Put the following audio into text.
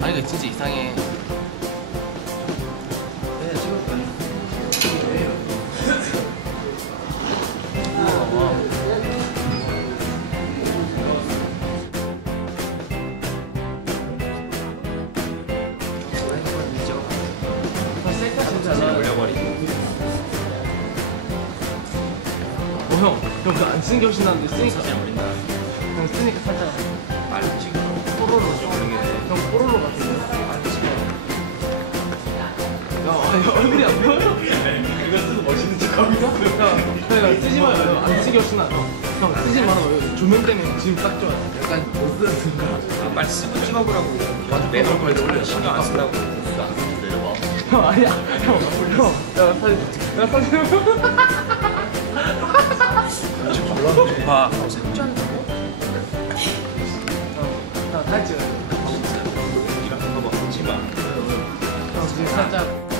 아니 이거 진짜 이상해 네. 어, 형, 형, 그안 쓰는 게 훨씬 나은데 쓰니까. 형, 쓰니까 살짝. 아니, 얼굴이 안 보여? 이거 쓰고 멋있는 척합니다. 형, 형, 쓰지 마요. 형, 안 쓰기 나아. 형, 쓰지 마요. 조명 때문에 지금 딱 좋아. 약간 못 쓰는 순간. 아, 빨리 쓰고 찍어보라고. 맞아, 매달 걸도 원래 신경 안 쓴다고. 안 쓰는데, 내려봐. 형, 아니야. 형, 형. 야, 사진, 야, 사진. 봐. 찍어요. 이런 거 봐. 지금 살짝.